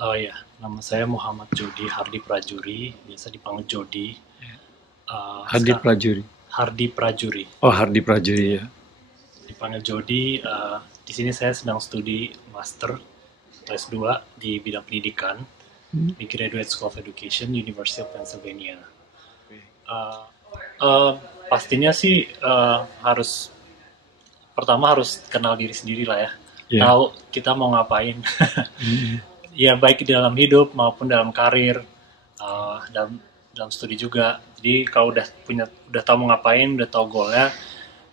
Ya, nama saya Muhammad Jody Hardi Prajuri, biasa dipanggil Jody. Hardi Prajuri. Hardi Prajuri, Oh, Hardi Prajuri ya. dipanggil Jody. Di sini saya sedang studi master S2 di bidang pendidikan di Graduate School of Education University of Pennsylvania. Uh, uh, Pastinya sih harus pertama harus kenal diri sendiri lah ya. Ya. Tahu kita mau ngapain. Ya baik di dalam hidup maupun dalam karir, dalam dalam studi juga. Jadi kalau udah tahu mau ngapain, udah tahu goalnya,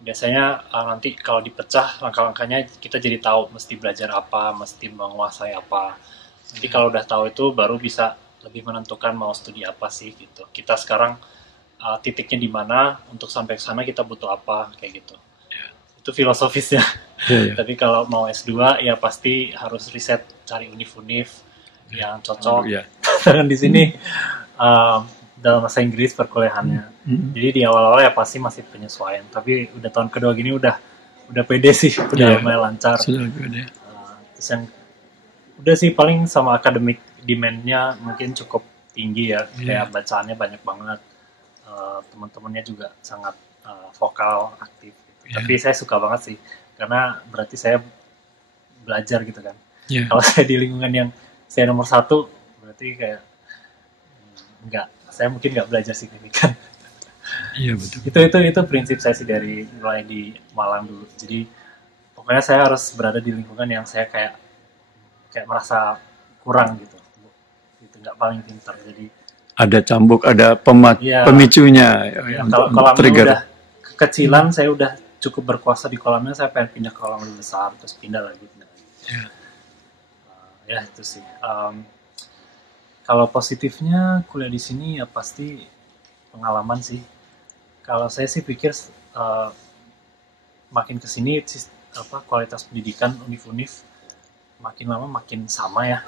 biasanya nanti kalau dipecah langkah-langkahnya kita jadi tahu mesti belajar apa, mesti menguasai apa. Nanti kalau udah tahu itu baru bisa lebih menentukan mau studi apa sih gitu. Kita sekarang titiknya di mana, untuk sampai ke sana kita butuh apa kayak gitu. Itu filosofisnya. Ya, ya. Tapi kalau mau S2 ya pasti harus riset, cari univ-univ yang cocok. Ya. Di sini dalam bahasa Inggris perkuliahannya. Jadi di awal-awal ya pasti masih penyesuaian. Tapi udah tahun kedua gini udah pede sih, udah lumayan lancar. Sudah pede. Terus yang udah sih paling sama akademik demand-nya mungkin cukup tinggi ya. Kayak bacaannya banyak banget. Teman-temannya juga sangat vokal, aktif. Tapi saya suka banget sih, karena berarti saya belajar gitu kan. Kalau saya di lingkungan yang saya nomor 1, berarti kayak saya mungkin nggak belajar signifikan. Iya betul. Itu prinsip saya sih dari mulai di Malang dulu. Jadi pokoknya saya harus berada di lingkungan yang saya kayak merasa kurang gitu. Itu nggak paling pintar. Jadi ada cambuk, ada pemicunya. Kalau udah kekecilan, saya udah cukup berkuasa di kolamnya, saya pengen pindah ke kolam lebih besar, terus pindah lagi. Ya itu sih. Kalau positifnya kuliah di sini ya pasti pengalaman sih. Kalau saya sih pikir makin kesini kualitas pendidikan univ-univ makin lama makin sama ya.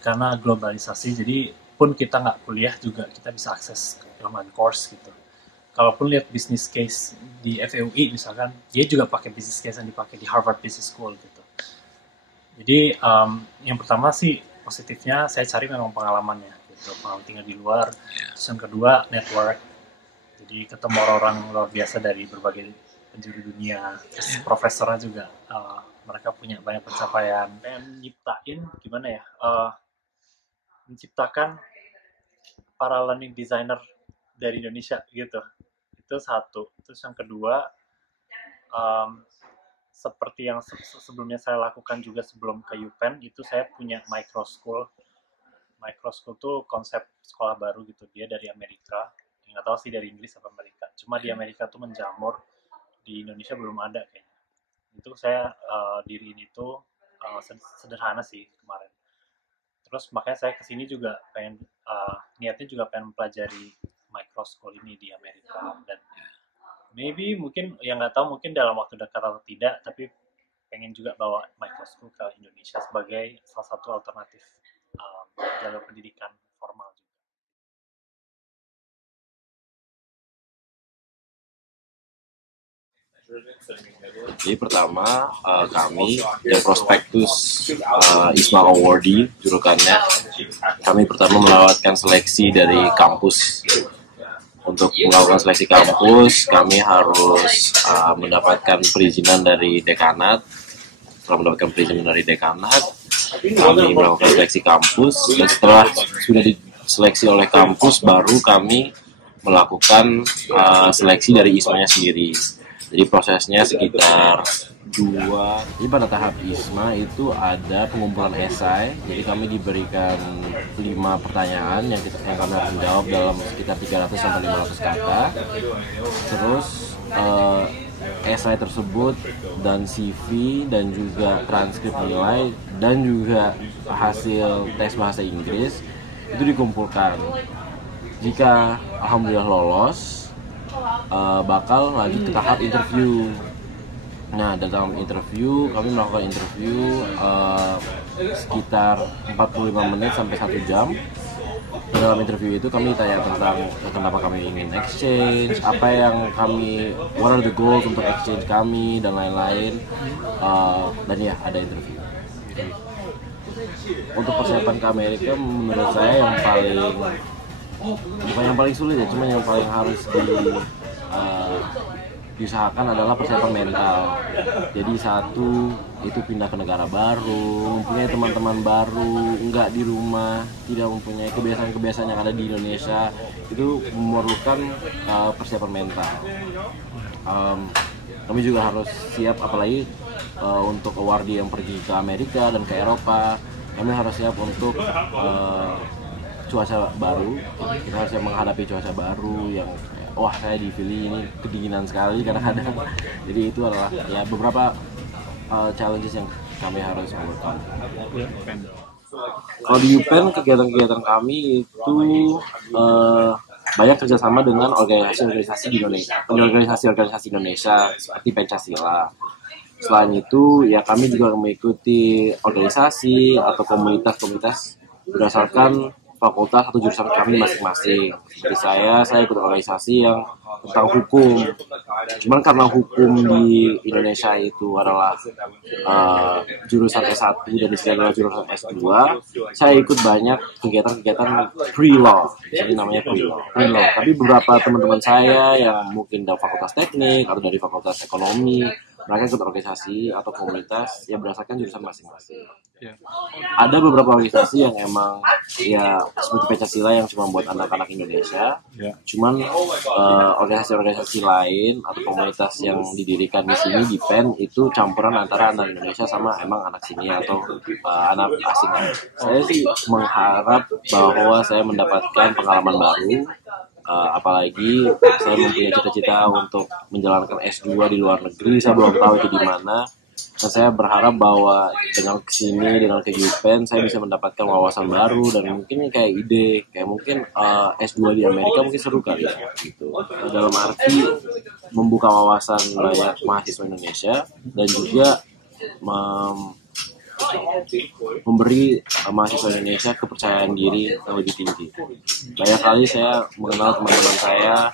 Karena globalisasi, jadi pun kita nggak kuliah juga kita bisa akses online course gitu. Kalaupun lihat business case di FEUI misalkan, dia juga pakai business case yang dipakai di Harvard Business School gitu. Jadi yang pertama sih positifnya saya cari memang pengalamannya gitu, pengalaman tinggal di luar. Terus yang kedua network, jadi ketemu orang luar biasa dari berbagai penjuru dunia. Terus profesornya juga mereka punya banyak pencapaian. Dan nyiptain gimana ya, menciptakan para learning designer dari Indonesia gitu. Itu satu. Terus yang kedua, seperti yang sebelumnya saya lakukan juga sebelum ke UPenn, itu saya punya micro school. Micro school tuh konsep sekolah baru gitu, dia dari Amerika. Nggak tahu sih dari Inggris atau Amerika. Cuma di Amerika tuh menjamur, di Indonesia belum ada kayaknya. Itu saya diriin itu sederhana sih kemarin. Terus makanya saya kesini juga pengen niatnya juga pengen mempelajari micro school ini di Amerika, dan maybe mungkin yang nggak tahu mungkin dalam waktu dekat atau tidak, tapi pengen juga bawa micro school ke Indonesia sebagai salah satu alternatif jalur pendidikan formal juga. Jadi pertama kami yang prospektus ISMA Awardee julukannya, kami pertama melewatkan seleksi dari kampus. Untuk melakukan seleksi kampus, kami harus mendapatkan perizinan dari dekanat. Setelah mendapatkan perizinan dari dekanat, kami melakukan seleksi kampus, dan setelah sudah diseleksi oleh kampus, baru kami melakukan seleksi dari ISMA-nya sendiri. Jadi prosesnya sekitar 2. Jadi pada tahap ISMA itu ada pengumpulan esai. Jadi kami diberikan 5 pertanyaan yang kami harus menjawab dalam sekitar 300 sampai 500 kata. Terus esai tersebut dan CV dan juga transkrip nilai dan juga hasil tes bahasa Inggris itu dikumpulkan. Jika alhamdulillah lolos, bakal lanjut ke tahap interview. Nah, dalam interview kami melakukan interview sekitar 45 menit sampai 1 jam. Dalam interview itu kami tanya tentang kenapa kami ingin exchange, apa yang what are the goals untuk exchange kami dan lain-lain. Dan ya ada interview. untuk persiapan ke Amerika menurut saya yang paling, bukan yang paling sulit ya, cuma yang paling harus diusahakan adalah persiapan mental. Jadi satu, itu pindah ke negara baru, mempunyai teman-teman baru, nggak di rumah, tidak mempunyai kebiasaan-kebiasaan yang ada di Indonesia, itu memerlukan persiapan mental. Kami juga harus siap, apalagi untuk awardee yang pergi ke Amerika dan ke Eropa, kami harus siap untuk cuaca baru. Kita harus siap menghadapi cuaca baru yang wah, saya di Philly ini kedinginan sekali kadang-kadang. Jadi itu adalah ya beberapa challenges yang kami harus overcome. Kalau di UPenn, kegiatan-kegiatan kami itu banyak kerjasama dengan organisasi-organisasi di Indonesia, organisasi-organisasi Indonesia seperti Pancasila. Selain itu, ya kami juga mengikuti organisasi atau komunitas-komunitas berdasarkan fakultas atau jurusan kami masing-masing. Seperti saya ikut organisasi yang tentang hukum. Cuman karena hukum di Indonesia itu adalah jurusan S1 dan di sini adalah jurusan S2, saya ikut banyak kegiatan-kegiatan pre-law. Jadi namanya pre-law. Tapi beberapa teman-teman saya yang mungkin dari fakultas teknik atau dari fakultas ekonomi, mereka ikut organisasi atau komunitas yang berdasarkan jurusan masing-masing. Ada beberapa organisasi yang emang ya seperti Pancasila yang cuma buat anak-anak Indonesia. Cuman organisasi-organisasi lain atau komunitas yang didirikan di sini di Penn itu campuran antara anak Indonesia sama emang anak sini atau anak asing. Saya sih mengharap bahwa saya mendapatkan pengalaman baru. Apalagi saya mempunyai cita-cita untuk menjalankan S2 di luar negeri, saya belum tahu itu di mana. Dan saya berharap bahwa dengan kesini, dengan ke UPenn, saya bisa mendapatkan wawasan baru dan mungkin kayak ide, kayak mungkin S2 di Amerika mungkin seru kali ya, gitu. Dalam arti membuka wawasan banyak mahasiswa Indonesia dan juga memberi mahasiswa Indonesia kepercayaan diri yang lebih tinggi. Banyak kali saya mengenal teman-teman saya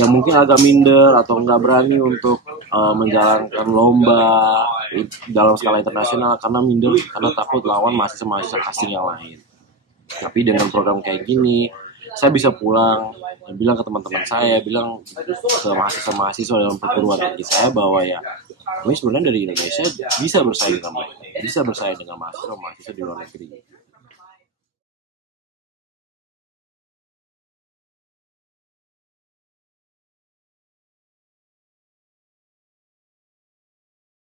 yang mungkin agak minder atau nggak berani untuk menjalankan lomba dalam skala internasional karena minder, karena takut lawan mahasiswa-mahasiswa asing yang lain. Tapi dengan program kayak gini, saya bisa pulang dan bilang ke teman-teman saya, bilang ke mahasiswa-mahasiswa dalam perguruan tinggi saya bahwa ya, ini sebenarnya dari Indonesia bisa bersaing dengan mahasiswa di luar negeri.